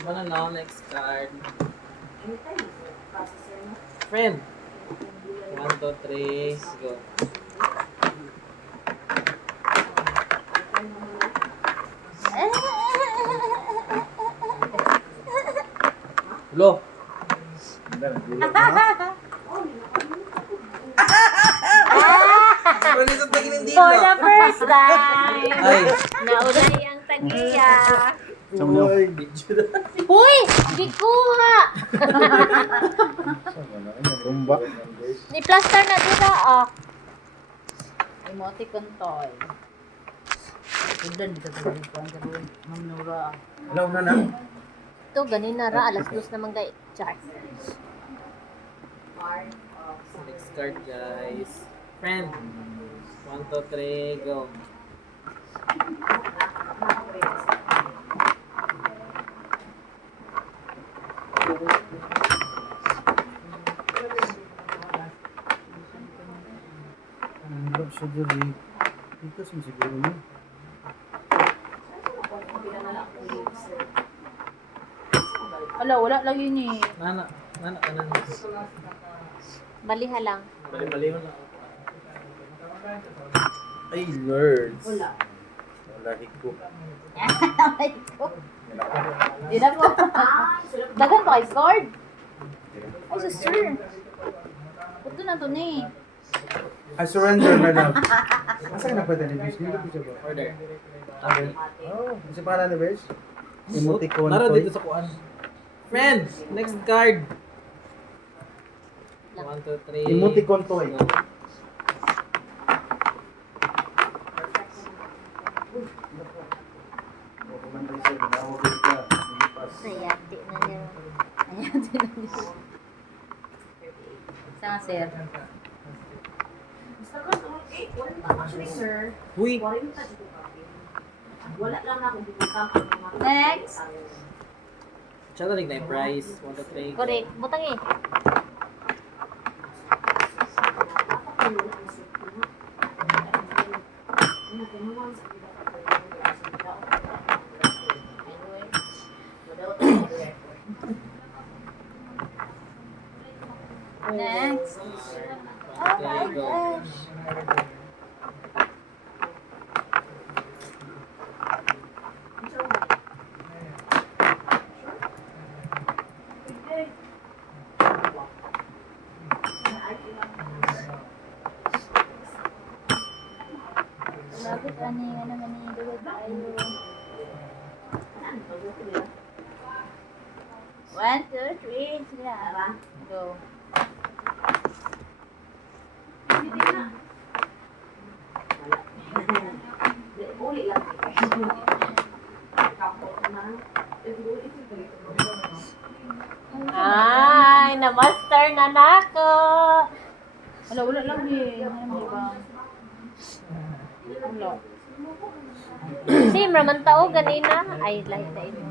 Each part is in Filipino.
Ano na, next card. Friend. 1, 2, 3, go. Lo. For the first time. Ay. Naunay ang tagiya. Uy! Uy! Di kuha! Rumba. Ni plaster na dito, oh. Emoticon toy. Udan dito sa balik ko ang gawin. Mamnura. Hello na na. Ito, ganina ra. Alas 2 naman guys. Char. Next card, guys. Friend. 1, 2, 3, go. Ang love siya diri. Dito sa siguro mo. Ala, wala lang yun eh. Nana. Nana, kanan. Baliha lang. Bali-bali mo na. Ay, nerds. Wala. Wala hiko. Ay, ko. Di na po. Dagan pa kay scored. Ay, sister. Ito na to ni. I surrender, madam. Asa ka na pwede ni Bish? Dito siya ba? Order. Oh, kasi pala ni Bish? Emoticon Nara toy. dito sa kuan. Friend, next card. 1, 2, 3. Emoticon toy. Nayati na niya. Ayan, tinanong. Saan sir? Actually, sir, Uy. wala lang ako bibigyan ko ng mga Next. Siya na rin na yung price. 1, 2, 3. Correct. Butang eh. Next. Oh my 1, 2, 3, go. gosh. Bakit ani nga naman ni dugod tayo? 1, 2, 3, sila. Go. uli lang. Ay, na-master na nako. Wala, wala lang eh. Ano ba? Wala. Sim, raman tao ganina. Ay, lahi na ito.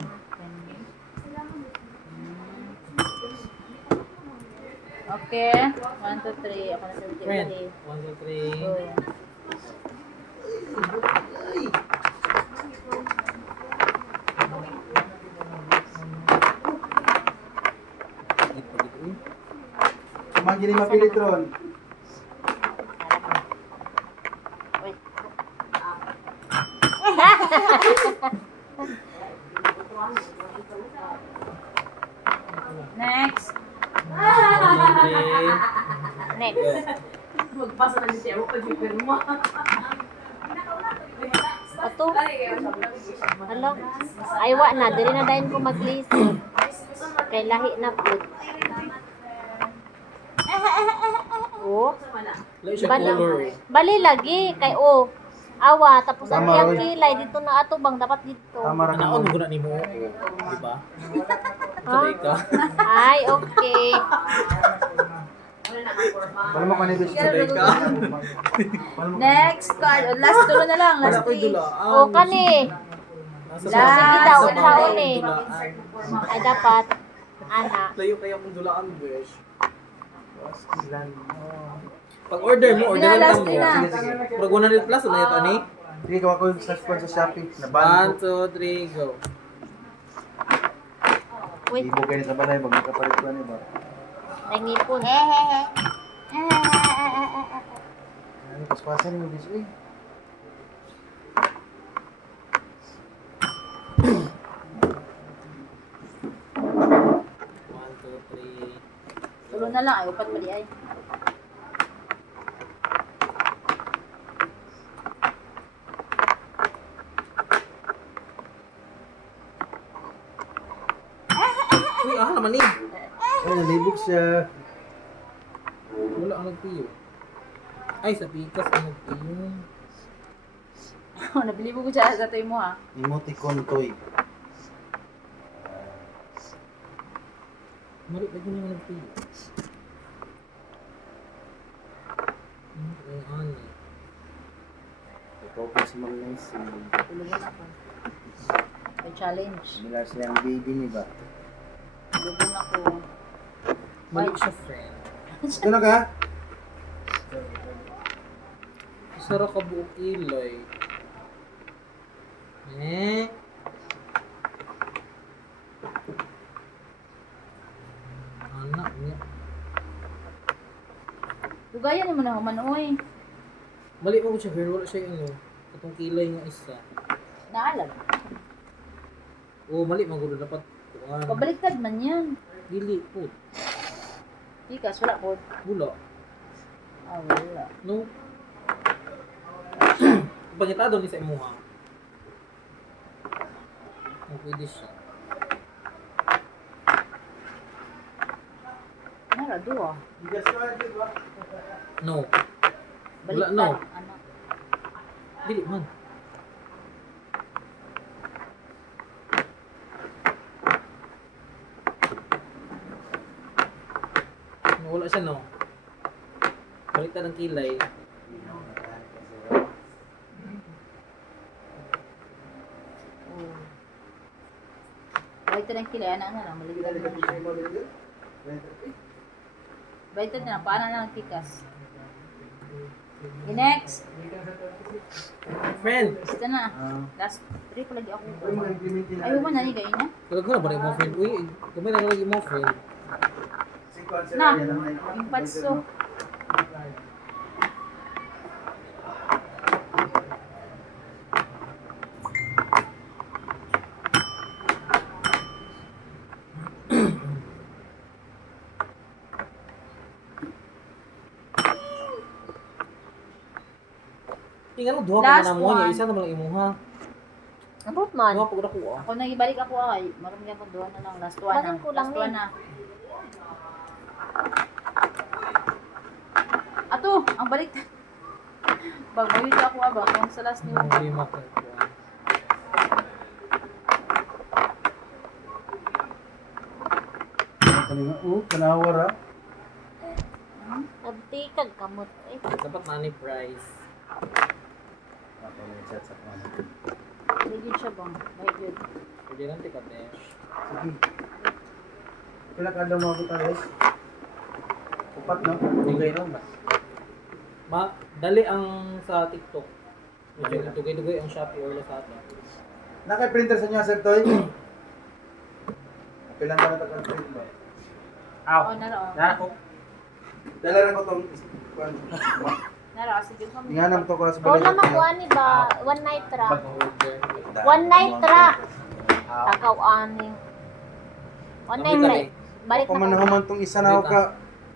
Okay. 1, 2, 3. Ako na sa Friend. tibali. 1, 2, 3. Go. Sumagi ni mapilit ron. Wait. Next. 1, 2, 3. Next. Magpasa na niya ako pag yung mo. Ato. Hello. Ay, wa na. Dili na dahin ko mag-listen. Kay lahi na po. Oh. Wala siya Bali, color. bali lagi. Kay oh. Awa. Tapos ang Tama, iyang Roy. kilay. Dito na ato bang. Dapat dito. Tama ra ka Anaon mo. mo na ni mo. Di ba? Ha? Sanay ka. Ay, okay. Wala mo kanina Bish. Sanay ka. Next card. O, last tulo na lang. Wala Last ko'y 3. dulaan. O, kani. Nasa Last. Sige daw, sa unsaon mga eh. dulaan. Ay, dapat. Ana. Layo kaya kung dulaan, Besh. Pag order mo, order lang Last mo. three na. Sige, sige. Pag 100 plus, wala ito ni. Sige, gawa ko yung sa Shopee. Naban 1, 2, 3, go. Uy, Ibo kayo sa balay, pag nakapalit ko ba? ay ngipon. Ano, paspasan mo, bis, uy. One, two, three. Tulo na lang, ay upat pa di ay. Uy, naman eh. Ay, nalibog siya. Wala ang nagtiyo. Ay, sa pikas ang nagtiyo. Nabili mo ko siya sa tayo mo ha. Emoticon toy. Mali, lagi naman nagtiyo. Ay, ano. Ikaw pa si Mang Nancy. Tulungan ako. May challenge. Mula siyang baby ni ba? Tulungan ako. Mali siya, friend. Ito na ka? Isara ka buong kilay. Anak niya. Dugayan mo na humanoy. Mali pa ko siya, pero wala siya ano. Itong kilay nga isa. Naalam. Oo, mali magulo dapat. Pabaliktad man yan. Dili po. Tikas, wala po. Bula. Ah, wala. No. Pagkatado ni sa imuha. Ang pwede siya. Nara, duwa. No. Wala, Baliktad. no. Ano? Dili man. No, wala siya no. Baliktad ang kilay. Oh. Baliktad ang kilay. Ano lang. Baliktad na siya. Baliktad na. Paano na ang tikas? Okay, next. Friend! Basta na. Last 3 pa lagi ako. Ayaw mo na ni kayo na? Talag ko na ba rin mo friend? Uy, kumay na lagi mo friend. Na, yung patso. Tingnan mo, duha Last ka na mo niya. one. Isa naman ang imuha. Abot man. Duha pag nakuha. Ako na ibalik ako ay. Marami ako doon na lang. Last one na. Bakit kulang Last one ni? na. Ato, ang balik. Bagmawit ako abang. Kung sa last niyo. Hindi makakuha. Kanina, kanawar ha? Nagtikag kamot. Eh, Dapat na ni price. Ako na chat sa kanya. Ligid siya bang? Baik yun. Pwede lang tika dash. Sige. Kailan ka daw mga tayo? Upat no? Tugay lang ba? Dali ang sa TikTok. Medyo tugay-tugay ang Shopee or Lazada. Naka-printer sa niya, Sir Toy? Kailan ka na naka-print ba? Oo, naro. Dala rin ko itong... Naro, sige ko. Inganam to ko sa o naman niya. ko ani ba? One night ra. Order. One night ra. Takaw ani. One night ra. Balik Ako na man ko. naman itong isa na ako ka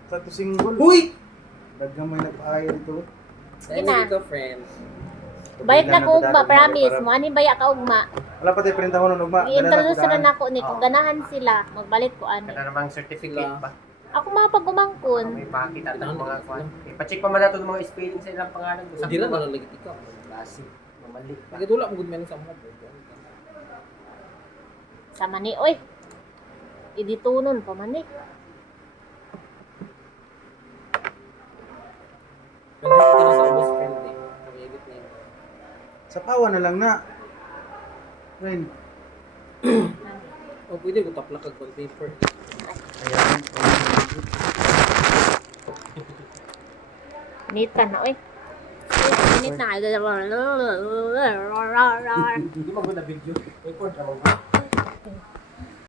sa to single. Uy! Daghan mo yung nagpaayo dito. Sige na. Dito, friend. Balik na ko ugma, promise. Mo ani baya ka ugma. Wala pa tayo printa ko nung ugma. I-introduce na nako ni kung ganahan sila, magbalik ko ani. Kada namang certificate pa. Ako mga pagumangkon. May pakita ng mga kwan. Ipacheck pa man nato ng mga spelling sa ilang pangalan. Kung Hindi lang sakto ba? nalalagit ikaw. Klase. Mamali pa. Pagkatula mo good man sa mga boy. Sa mani oy. Iditunon pa mani. Pwede ko na sa best friend eh. Pag-edit na yun. Sa pawa na lang na. Friend. O pwede ko taplak kag paper. Ayan. Nita na oy. Init na. Hindi mo na video. Record ka mo ba?